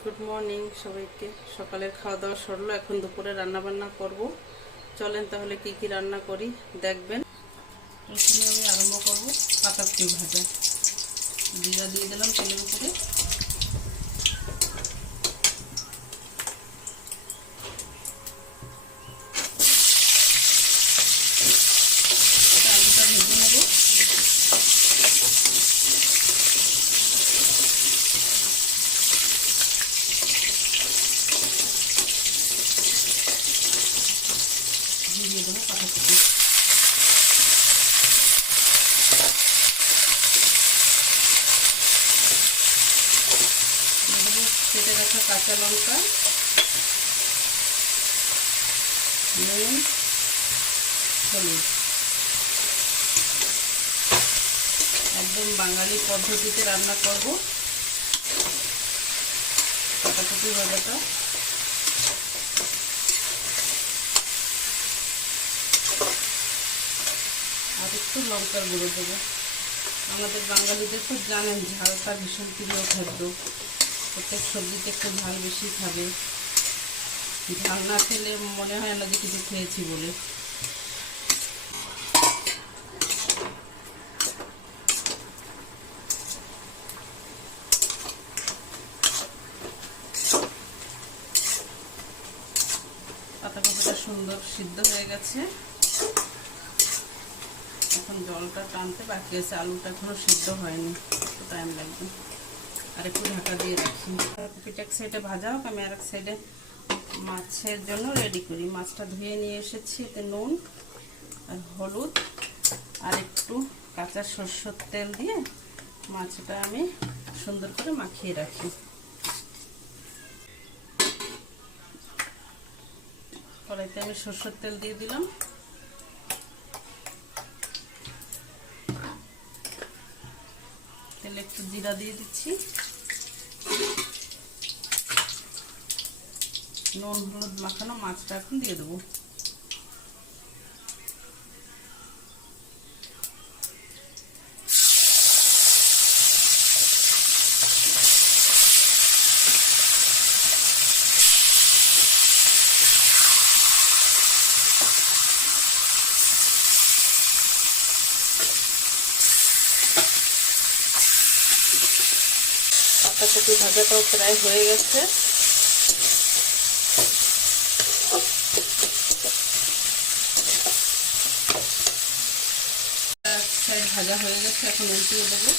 Good morning সবাইকে। সকালের খাওয়া দাওয়া সরলো, এখন দুপুরে রান্না বান্না করব। চলেন তাহলে কি কি রান্না করি দেখবেন। প্রথমে আমি আরম্ভ করব পাতাকপি ভাজা। জিরা দিয়ে দিলাম তেলের উপরে। আলুটা ভেজে নেব। দিয়ে দেবো পাতাকপি। কেটে রাখা কাঁচা লঙ্কা, নুন, হলুদ। একদম বাঙালি পদ্ধতিতে রান্না করব পাতাকপি ভাজাটা। আর একটু লঙ্কার গুঁড়ো দেবো। আমাদের বাঙালিদের তো জানেন ঝালটা ভীষণ প্রিয় খাদ্য। প্রত্যেক সবজিতে একটু ঝাল বেশি খাবে। ঝাল না খেলে মনে হয় না যে কিছু খেয়েছি বলে। পাতাকপিটা সুন্দর সিদ্ধ হয়ে গেছে। এখন জলটা টানতে বাকি আছে। আলুটা এখনো সিদ্ধ হয়নি, একটু টাইম লাগবে। আর একটু ঢাকা দিয়ে রাখি। পাতাকপিটা এক সাইডে ভাজা হোক, আমি আর এক সাইডে মাছের জন্য রেডি করি। মাছটা ধুয়ে নিয়ে এসেছি। এতে নুন আর হলুদ আর একটু কাঁচা সরষের তেল দিয়ে মাছটা আমি সুন্দর করে মাখিয়ে রাখি। কড়াইতে আমি সরষের তেল দিয়ে দিলাম। তেলে একটু জিরা দিয়ে দিচ্ছি। নুন হলুদ মাখানো মাছটা এখন দিয়ে দেবো। পাতাকপি ভাজাটাও প্রায় হয়ে গেছে। এক সাইড ভাজা হয়ে গেছে, এখন উল্টিয়ে দেবো।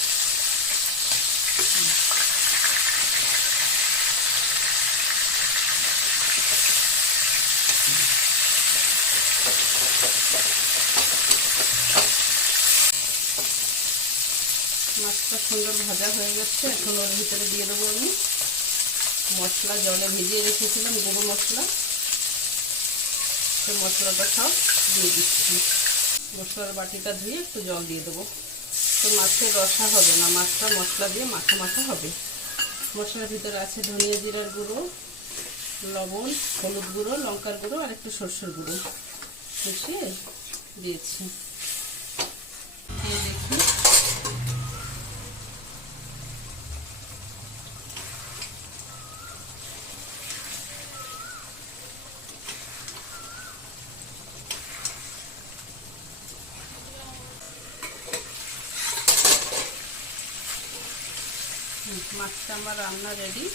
মাছটা সুন্দর ভাজা হয়ে গেছে। এখন ওর ভিতরে দিয়ে দেবো আমি মশলা। জলে ভিজিয়ে রেখেছিলাম গুঁড়ো মশলা, সেই মশলাটা সব দিয়ে দিচ্ছি। মশলার বাটিটা ধুয়ে একটু জল দিয়ে দেবো। তো মাছের রসা হবে না, মাছটা মশলা দিয়ে মাখা মাখা হবে। মশলার ভিতরে আছে ধনিয়া জিরার গুঁড়ো, লবণ, হলুদ গুঁড়ো, লঙ্কার গুঁড়ো আর একটু সরষের গুঁড়ো মিশিয়ে দিয়েছি। দিয়ে দেখি। মাছটা আমার রান্না রেডি।